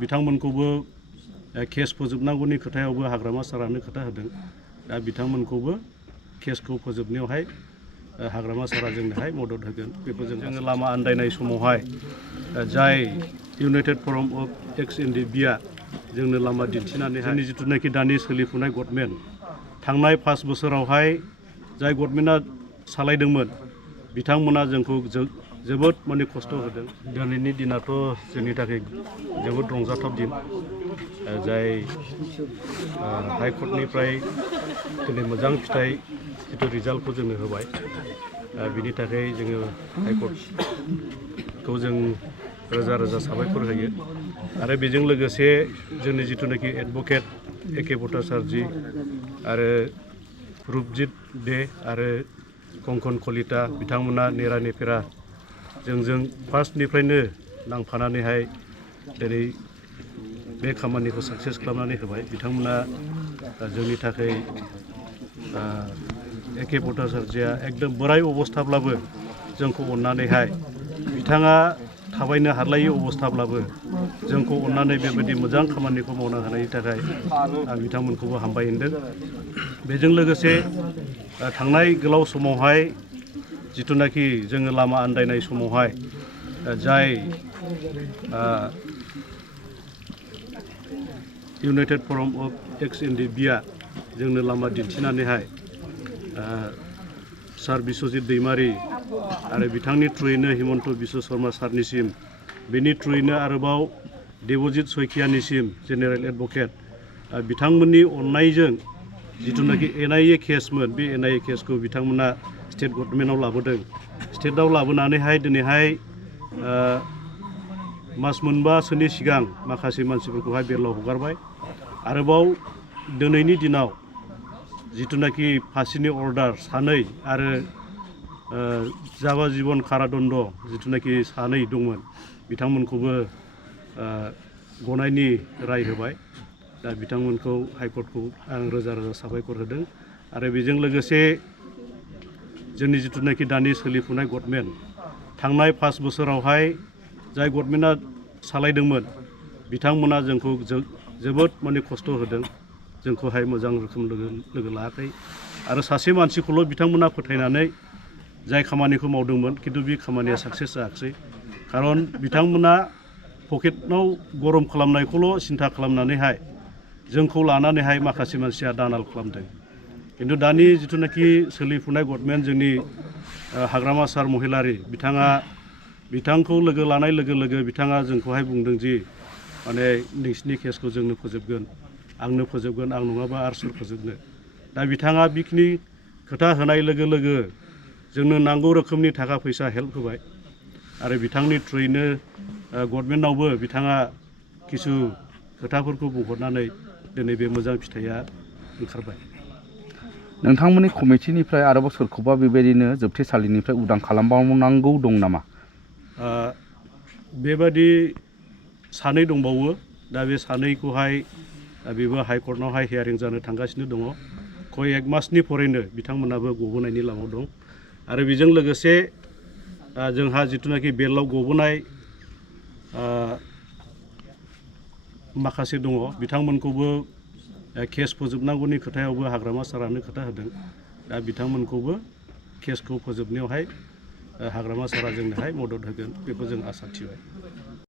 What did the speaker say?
बिथांमोनखौबो case फोजोबनांगौनि खोथायावबो हाग्रामा सारानो खोथा होदों। दा बिथांमोनखौबो केसखौ फोजोबनायावहाय हाग्रामा सारा जोंनोहाय मदद होगोन। बेखौ जोङो लामा आन्दायनाय समावहाय जाय इउनाइटेड फराम अफ एक्स एनडिपिआ जोंनो लामा दिन्थिनानै जोंनि जिथुनाखि दानि सोलिफुनाय गभर्नमेन्ट थांनाय 5 बोसोरावहाय जाय गभर्नमेन्टआ सालायदोंमोन बिथांमोना जोंखौ जोबोद माने खस्थ' होदों। दिनैनि दिनाथ' जोंनि थाखाय जोबोद रंजाथाव दिन। जाय हाइकर्टनिफ्राय दिनै मोजां फिथाइ जिथु रिजाल्टखौ जोंनो होबाय। बिनि थाखाय जोङो हाइकर्टखौ जों रोजा रोजा साबायखर होयो। आरो बेजों लोगोसे जोंनि जिथुनाखि एडभकेट ए.के. भट्टाचार्य आरो रुपजित दे आरो कंकन कलिता बिथांमोना नेरा नेफेरा जोंजों फार्स्टनिफ्रायनो नांफानानैहाय दिनै बे खामानिखौ साक्सेस खालामनानै होबाय। बिथांमोना जोंनि थाखाय ए.के. भट्टाचार्यआ एकदम बोराय अबस्थाब्लाबो जोंखौ अननानैहाय बिथाङा थाबायनो हालायै अबस्थाब्लाबो जोंखौ अननानै बेबायदि मोजां खामानिखौ मावनो हानायनि थाखाय आं बिथांमोनखौबो हामबाय होनदों। बेजों लोगोसे थांनाय गोलाव समावहाय जिथुनाखि जोङो लामा आन्दायनाय समावहाय जाय इउनाइटेड फराम अफ एक्स एनडिपिआ जोंनो लामा दिन्थिनानैहाय सार बिस्वजित दैमारी आरो बिथांनि थ्रुयैनो हिमन्त बिश्व शर्मा सारनिसिम बेनि थ्रुयैनो आरोबाव देबजित सयखियानिसिम जेनेरेल एडभकेट बिथांमोननि अननायजों जिथुनाखि एनआइए केसमोन बे एनआइए केसखौ बिथांमोना स्टेट गभर्नमेन्टआव लाबोदों। स्टेटआव लाबोनानैहाय दिनैहाय मास मोनबासोनि सिगां माखासे मानसिफोरखौहाय बेलाव हगारबाय। आरोबाव दिनैनि दिनाव जिथुनाखि फासिनि अर्डार सानै आरो जाबाजिबन कारादण्ड जिथुनाखि सानै दंमोन बिथांमोनखौबो गनायनि राय होबाय। दा बिथांमोनखौ हाइकर्टखौ आं रोजा रोजा साबायखर होदों। आरो बेजों लोगोसे जोंनि जिथुनाखि दानि सोलिफुनाय गभर्नमेन्ट थांनाय 5 बोसोरावहाय जाय गभर्नमेन्टआ सालायदोंमोन बिथांमोना जोंखौ जोबोद माने खस्थ' होदों। जोंखौहाय मोजां रोखोम लोगो लायाखै। आरो सासे मानसिखौल' बिथांमोना फोथायनानै जाय खामानिखौ मावदोंमोन खिन्थु बे खामानिया साक्सेस जायाखिसै। खारन बिथांमोना पकेटआव गरम खालामनायखौल' सिन्था खालामनानैहाय जोंखौ लानानैहाय माखासे मानसिया दानाल खालामदों। खिन्थु दानि जिथुनाखि सोलिफुनाय गभर्नमेन्ट जोंनि हाग्रामा सार महिलारि बिथांखौ लोगो लानाय लोगो लोगो बिथाङा जोंखौहाय बुंदों जि माने नोंसिनि केसखौ जोंनो फोजोबगोन, आंनो फोजोबगोन, आं नङाबा आरो सोर फोजोबनो। दा बिथाङा बेखिनि खोथा होनाय लोगो लोगो जोंनो नांगौ रोखोमनि थाखा फैसा हेल्प होबाय। आरो बिथांनि थ्रुयैनो गभर्नमेन्टआवबो बिथाङा किसु खोथाफोरखौ बुंहरनानै दिनै बे मोजां फिथाइया ओंखारबाय। नोंथांमोननि कमिटिनिफ्राय आरोबाव सोरखौबा बेबायदिनो जोबथेसालिनिफ्राय उदां खालामबावनांगौ दं नामा? बेबादि सानै दंबावो। दा बे सानैखौहाय बेबो हाइकर्टआवहाय हियारिं जानो थांगासिनो दङ। खय एक मासनि फरेनो बिथांमोनाबो गबोनायनि लामायाव दं। आरो बेजों लोगोसे जोंहा जिथुनाखि बेलाव गबोनाय माखासे दङ बिथांमोनखौबो केस फोजोबनांगौनि खोथायावबो हाग्रामा सारानो खोथा होदों। दा बिथांमोनखौबो केसखौ फोजोबनायावहाय हाग्रामा सारा जोंनोहाय मदद होगोन। बेखौ जों आसा थिबाय।